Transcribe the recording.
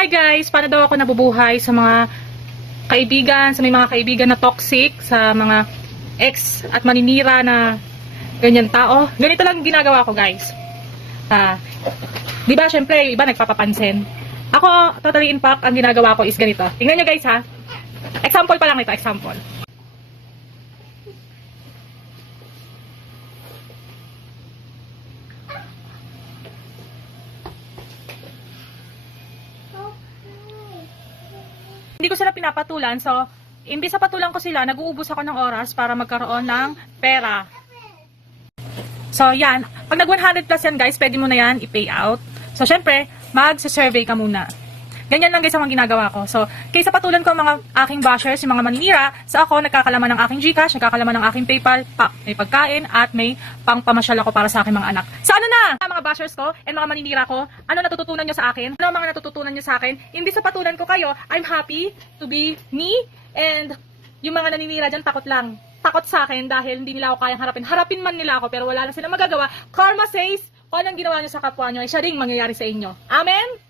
Hi guys! Paano daw ako nabubuhay sa mga kaibigan, sa may mga kaibigan na toxic, sa mga ex at maninira na ganyan tao. Ganito lang ginagawa ko guys. Ah, di ba syempre yung iba nagpapapansin. Ako, totally in fact, ang ginagawa ko is ganito. Tingnan nyo guys ha. Example pa lang ito, example. Hindi ko sila pinapatulan, so imbis sa patulan ko sila, nag-uubos ako ng oras para magkaroon ng pera. So, yan. Pag nag-100 plus yan, guys, pwede mo na yan i-pay out. So, syempre, mag-survey ka muna. Ganyan lang guys ang ginagawa ko. So, kaysa patulan ko ang mga aking bashers, yung mga maninira, sa ako, nagkakalaman ng aking Gcash, nagkakalaman ng aking PayPal, pa, may pagkain, at may pangpamasyal ako para sa aking mga anak. So, ano na? Mga bashers ko and mga maninira ko, ano natututunan nyo sa akin? Ano ang mga natututunan nyo sa akin? Hindi sa patulan ko kayo, I'm happy to be me, and yung mga naninira dyan, takot lang. Takot sa akin dahil hindi nila ako kayang harapin. Harapin man nila ako, pero wala na silang magagawa. Karma says, kung anong ginawa nyo sa kapwa nyo, ay siya ring mangyayari sa inyo. Amen?